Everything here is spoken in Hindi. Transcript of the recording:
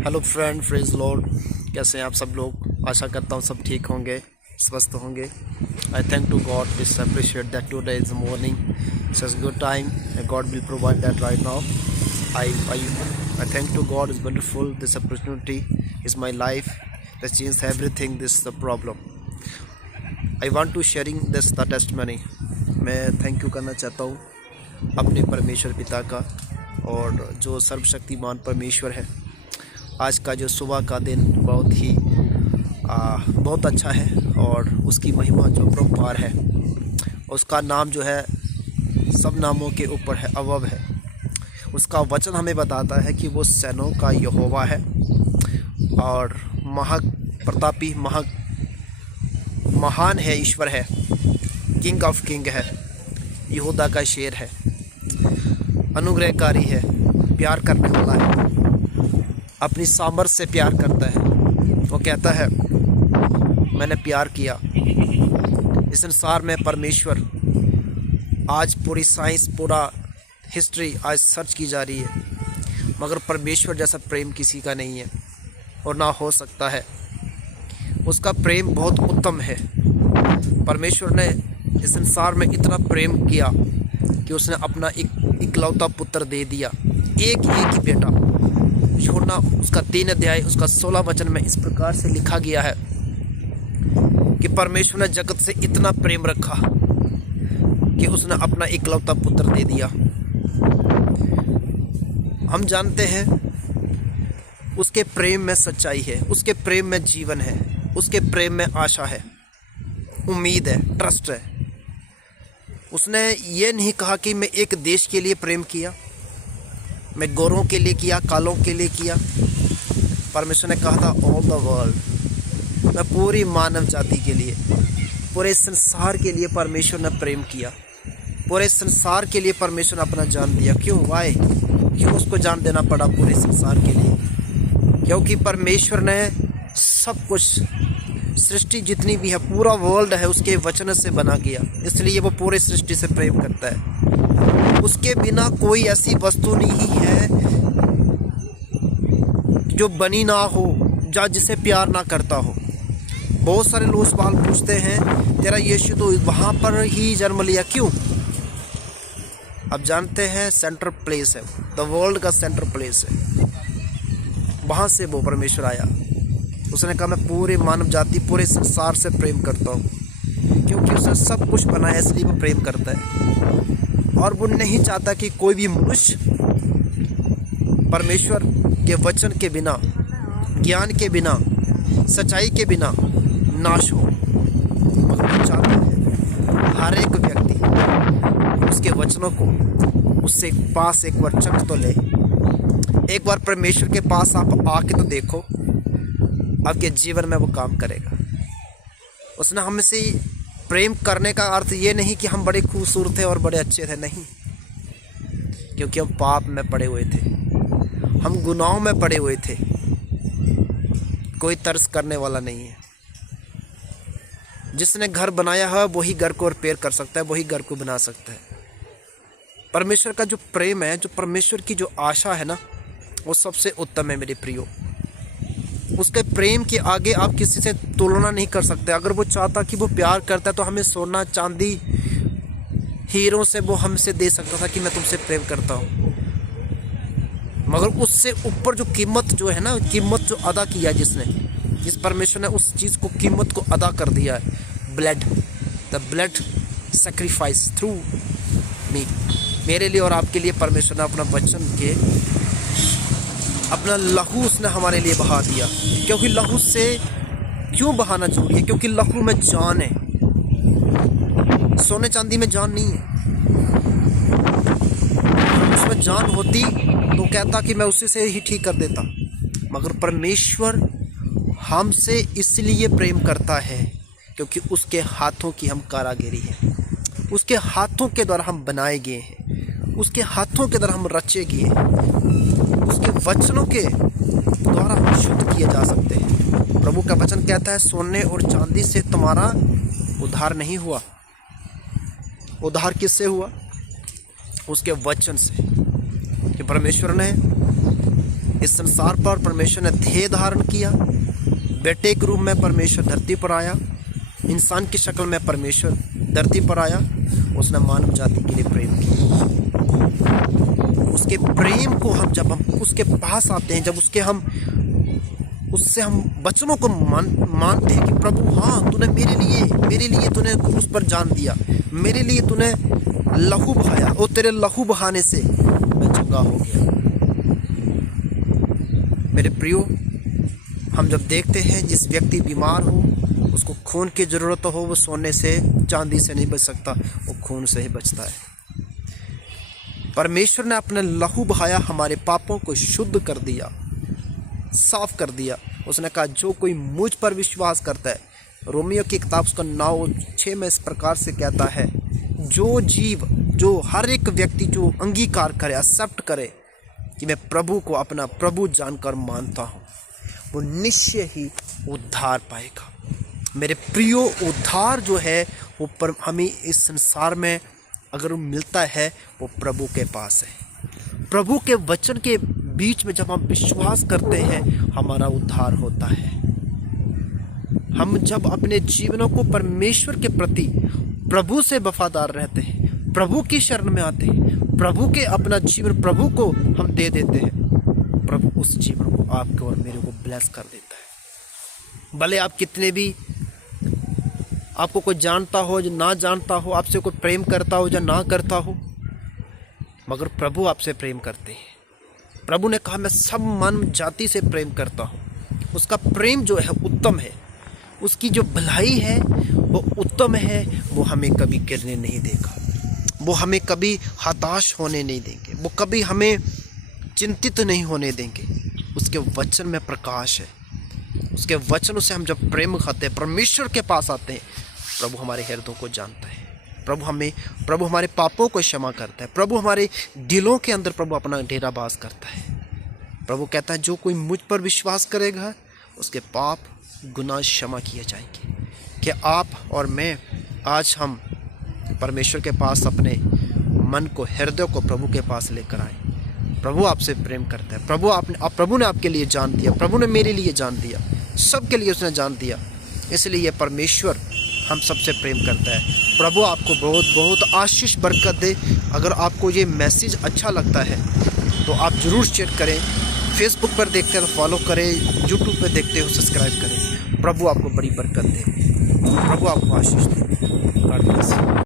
Hello friend, praise Lord. कैसे हैं आप सब लोग? आशा करता हूँ सब ठीक होंगे, स्वस्थ होंगे। I thank to God, this appreciate that today is morning such good time, God will provide that right now. I thank to God is wonderful. This opportunity is my life that changed everything. This is the problem. I want to sharing this the testimony. मैं थैंक यू करना चाहता हूँ अपने परमेश्वर पिता का, और जो सर्वशक्तिमान परमेश्वर है। आज का जो सुबह का दिन बहुत अच्छा है, और उसकी महिमा जो परम्पार है, उसका नाम जो है सब नामों के ऊपर है, अवब है। उसका वचन हमें बताता है कि वो सैनों का यहोवा है, और महाप्रतापी महान है, ईश्वर है, किंग ऑफ किंग है, यहूदा का शेर है, अनुग्रहकारी है, प्यार करने वाला है, अपनी सामर्थ से प्यार करता है। वो कहता है मैंने प्यार किया। इस संसार में परमेश्वर, आज पूरी साइंस, पूरा हिस्ट्री आज सर्च की जा रही है, मगर परमेश्वर जैसा प्रेम किसी का नहीं है और ना हो सकता है। उसका प्रेम बहुत उत्तम है। परमेश्वर ने इस संसार में इतना प्रेम किया कि उसने अपना इकलौता पुत्र दे दिया, एक ही बेटा। यूहन्ना उसका 3 अध्याय उसका 16 वचन में इस प्रकार से लिखा गया है कि परमेश्वर ने जगत से इतना प्रेम रखा कि उसने अपना इकलौता पुत्र दे दिया। हम जानते हैं उसके प्रेम में सच्चाई है, उसके प्रेम में जीवन है, उसके प्रेम में आशा है, उम्मीद है, ट्रस्ट है। उसने ये नहीं कहा कि मैं एक देश के लिए प्रेम किया, मैं गोरों के लिए किया, कालों के लिए किया। परमेश्वर ने कहा था ऑल द वर्ल्ड, मैं पूरी मानव जाति के लिए, पूरे संसार के लिए परमेश्वर ने प्रेम किया। पूरे संसार के लिए परमेश्वर ने अपना जान दिया। क्यों? वाई? क्यों उसको जान देना पड़ा पूरे संसार के लिए? क्योंकि परमेश्वर ने सब कुछ, सृष्टि जितनी भी है, पूरा वर्ल्ड है, उसके वचन से बना गया, इसलिए वो पूरे सृष्टि से प्रेम करता है। उसके बिना कोई ऐसी वस्तु नहीं है जो बनी ना हो, या जिसे प्यार ना करता हो। बहुत सारे लोग सवाल पूछते हैं, तेरा यीशु तो वहाँ पर ही जन्म लिया, क्यों? अब जानते हैं सेंटर प्लेस है, द वर्ल्ड का सेंटर प्लेस है, वहाँ से वो परमेश्वर आया। उसने कहा मैं पूरे मानव जाति, पूरे संसार से प्रेम करता हूँ, क्योंकि उसने सब कुछ बनाया, इसलिए वो प्रेम करता है। और वो नहीं चाहता कि कोई भी मनुष्य परमेश्वर के वचन के बिना, ज्ञान के बिना, सच्चाई के बिना नाश हो। मगर वो चाहता है हर एक व्यक्ति उसके वचनों को उससे पास एक बार चख तो ले। एक बार परमेश्वर के पास आप आके तो देखो, आपके जीवन में वो काम करेगा। उसने हमसे प्रेम करने का अर्थ ये नहीं कि हम बड़े खूबसूरत थे और बड़े अच्छे थे, नहीं, क्योंकि हम पाप में पड़े हुए थे, हम गुनाहों में पड़े हुए थे। कोई तरस करने वाला नहीं है। जिसने घर बनाया है वही घर को रिपेयर कर सकता है, वही घर को बना सकता है। परमेश्वर का जो प्रेम है, जो परमेश्वर की जो आशा है ना, वो सबसे उत्तम है मेरे प्रियो। उसके प्रेम के आगे आप किसी से तुलना नहीं कर सकते। अगर वो चाहता कि वो प्यार करता है तो हमें सोना चांदी हीरों से वो हमसे दे सकता था कि मैं तुमसे प्रेम करता हूँ, मगर उससे ऊपर जो कीमत जो है ना, कीमत जो अदा किया जिस परमेश्वर ने उस चीज़ को, कीमत को अदा कर दिया है। Blood, the blood sacrifice through me, मेरे लिए और आपके लिए परमेश्वर ने अपना वचन के, अपना लहू उसने हमारे लिए बहा दिया। क्योंकि लहू से क्यों बहाना जरूरी है? क्योंकि लहू में जान है, सोने चांदी में जान नहीं है। उसमें जान होती तो कहता कि मैं उसी से ही ठीक कर देता। मगर परमेश्वर हमसे इसलिए प्रेम करता है क्योंकि उसके हाथों की हम कारागिरी है, उसके हाथों के द्वारा हम बनाए गए हैं, उसके हाथों के द्वारा हम रचे गए हैं, उसके वचनों के द्वारा हम शुद्ध किए जा सकते हैं। प्रभु का वचन कहता है सोने और चांदी से तुम्हारा उद्धार नहीं हुआ। उद्धार किससे हुआ? उसके वचन से। कि परमेश्वर ने इस संसार पर परमेश्वर ने देह धारण किया, बेटे के रूप में परमेश्वर धरती पर आया, इंसान की शक्ल में परमेश्वर धरती पर आया। उसने मानव जाति के लिए प्रेम किया। उसके प्रेम को जब हम उसके पास आते हैं, जब उससे हम वचनों को मानते हैं कि प्रभु हाँ, तूने मेरे लिए तूने क्रूस पर जान दिया, मेरे लिए तूने लहू बहाया और तेरे लहू बहाने से मैं चंगा हो गया। मेरे प्रियो, हम जब देखते हैं जिस व्यक्ति बीमार हो, उसको खून की ज़रूरत हो, वो सोने से चांदी से नहीं बच सकता, वो खून से ही बचता है। परमेश्वर ने अपने लहू बहाया, हमारे पापों को शुद्ध कर दिया, साफ कर दिया। उसने कहा जो कोई मुझ पर विश्वास करता है, रोमियो की किताब उसका 9:6 में इस प्रकार से कहता है, जो जीव, जो हर एक व्यक्ति जो अंगीकार करे, एक्सेप्ट करे कि मैं प्रभु को अपना प्रभु जानकर मानता हूँ, वो निश्चय ही उद्धार पाएगा। मेरे प्रियो, उद्धार जो है वो हमें इस संसार में अगर मिलता है वो प्रभु के पास है। प्रभु के वचन के बीच में जब हम विश्वास करते हैं, हमारा उद्धार होता है। हम जब अपने जीवनों को परमेश्वर के प्रति प्रभु से वफादार रहते हैं, प्रभु की शरण में आते हैं, प्रभु के अपना जीवन प्रभु को हम दे देते हैं, प्रभु उस जीवन को आपको और मेरे को ब्लेस कर देता है। भले आप कितने भी, आपको कोई जानता हो या ना जानता हो, आपसे कोई प्रेम करता हो या ना करता हो, मगर प्रभु आपसे प्रेम करते हैं। प्रभु ने कहा मैं सब मानव जाति से प्रेम करता हूँ। उसका प्रेम जो है उत्तम है, उसकी जो भलाई है वो उत्तम है। वो हमें कभी गिरने नहीं देगा, वो हमें कभी हताश होने नहीं देंगे, वो कभी हमें चिंतित नहीं होने देंगे। उसके वचन में प्रकाश है, उसके वचनों से हम जब प्रेम खाते हैं, परमेश्वर के पास आते हैं, प्रभु हमारे हृदयों को जानता है। प्रभु हमारे पापों को क्षमा करता है। प्रभु हमारे दिलों के अंदर प्रभु अपना डेरा बास करता है। प्रभु कहता है जो कोई मुझ पर विश्वास करेगा उसके पाप गुनाह क्षमा किए जाएंगे। कि आप और मैं आज हम परमेश्वर के पास अपने मन को, हृदय को प्रभु के पास लेकर आए। प्रभु आपसे प्रेम करता है। प्रभु ने आपके लिए जान दिया, प्रभु ने मेरे लिए जान दिया, सबके लिए उसने जान दिया। इसलिए परमेश्वर हम सबसे प्रेम करता है। प्रभु आपको बहुत बहुत आशीष बरकत दे। अगर आपको ये मैसेज अच्छा लगता है तो आप ज़रूर शेयर करें। फेसबुक पर देखते हैं तो फॉलो करें, यूट्यूब पर देखते हो सब्सक्राइब करें। प्रभु आपको बड़ी बरकत दे, प्रभु आपको आशीष दे। God bless.